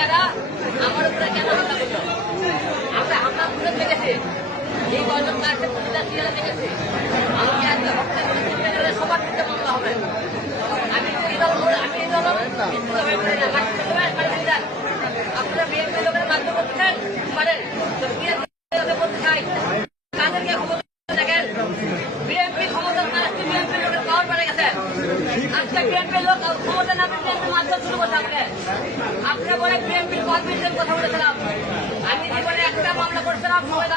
এরা আমার উপরে কেন হামলা করল? আমরা হামলা করে দেখেছি এই কয়জন কাছে প্রতিটা সিয়ারা দেখেছি। আমাকে আজকে হত্যা করে সবার ক্ষেত্রে মামলা হবে। আমি এই দল আমি এই দল দিয়ে। আপনারা বিএনপি লোকের মাধ্যমে করতেছেন পারেন। বিএনপি লোকের বলতে চাই, তাদেরকে বিএনপি ক্ষমতা না আজকে বিএনপি লোকের পাওয়ার বেড়ে গেছে। আজকে বিএনপি লোক ক্ষমতা না বিএনপি মাধ্যম শুরু করছে আমাকে আপনি বলে কর্মীদের কথা একটা মামলা করেছিলাম, সবাই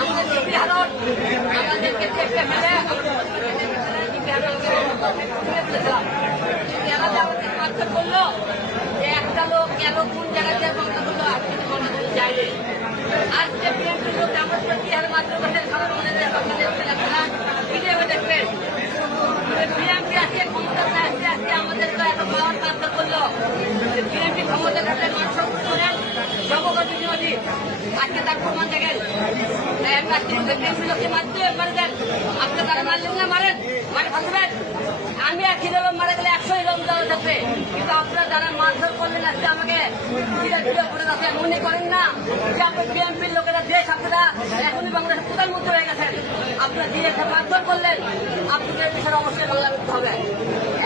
আমাদের জিপি আমাদেরকে চেপে ফেলে জিপি আমাদের মারধর করল যে একটা লোক কেন কোন জায়গাতে মামলা করল কিন্তু মামলা করতে চাইলে আজকে বিএনপির লোক আমাদের কি হারে মারধর করছেন খাবার মনে দেয় আপনাদের ছেলেপেলা ভিডিও দেখবেন বিএনপি আজকে ক্ষমতা আজকে আজকে আমাদের তো এত পাওয়ার কাজ করল বিএনপি ক্ষমতা থাকলে মানুষ করেন জগৎ বিরোধী আজকে তার প্রমাণ দেখেন বিএনপি লোককে মারতে দেন আপনি তারা মারলেন মারেন মানে ভাববেন আমি এক হিরো মারা গেলে একশো হিরো দেওয়া থাকবে। কিন্তু আপনারা যারা মারধর করলেন আজকে আমাকে করে রাখেন মনে করেন না যে বিএনপির লোকেরা দেশ আপনারা এখনই বাংলাদেশের প্রধানমন্ত্রী হয়ে গেছেন। আপনারা দিয়ে মারধর করলেন। আপনাদের বিষয়ে অবশ্যই বাংলা করতে হবে।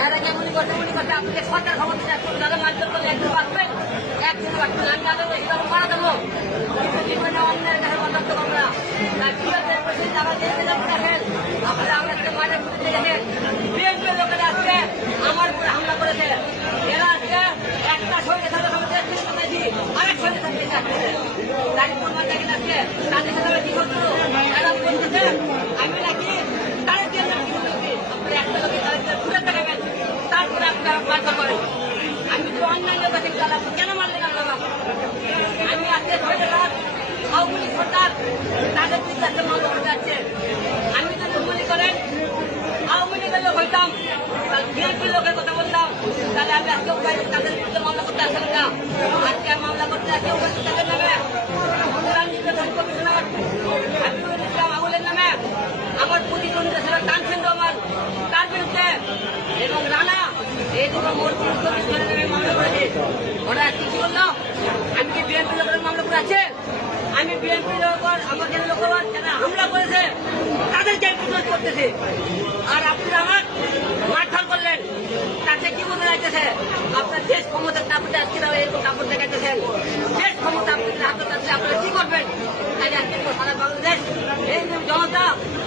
এর আগে মনে করতে মনে করতে আপনাদের সরকার ক্ষমতা যারা মারধর করলে একজন বাঁচবেন একজন বাঁচবেন আমি হিসাবে মারা দেবো আমি নাকি তাদের জন্য কি করতেছি আপনি একটা লোকে তাদের জন্য ঘুরে দেখাবেন তারপরে আপনারা বার্তা করেন আমি তো অন্যান্য কাছে গেলাম আপনি কেন মারলেন আপনারা আমি আজকে ছয়টা রাত আওয়ামী সরকার তাদের বিরুদ্ধে একটা করে যাচ্ছে আমি যদি মনে করেন, আওয়ামী লীগের লোক হইতাম, বিএনপির লোকের কথা বলতাম, তাহলে আমি আজকে তাদের বিরুদ্ধে মামলা করতে আসলাম না। আজকে আর মামলা করতে আসে উপায় তাদের নামে কোরআন নির্বাচন কমিশনার হাবিবুল ইসলাম আবুলের নামে আমার প্রতিদ্বন্দ্বী ছিল তানসেন রহমান তার বিরুদ্ধে এবং রানা এই দুটো মোট কমিশনের নামে মামলা করেছে ওরা কি কি বলল আমি কি বিএনপি লোকের মামলা করে আছে আমি বিএনপি লোকর আমাদের লোকরা যারা হামলা করেছে তাদেরকে প্রতিরোধ করতেছে আর আপনি আমার মারধর করলেন। তাতে কি বলতে যাইতেছে আপনার দেশ ক্ষমতা তারপরে আজকে এরকম কাপড় দেখাইতেছেন। দেশ ক্ষমতা আপনাদের হাতে থাকলে আপনারা কি করবেন? তাই আজকে সারা বাংলাদেশ, এই জনতা,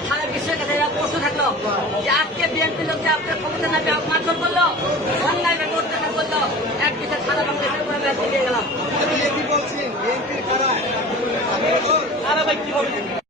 সারা বিশ্বের কাছে এরা প্রশ্ন থাকল যে আজকে বিএনপি লোক যে আপনার ক্ষমতা না মারধর করল? অন্যায়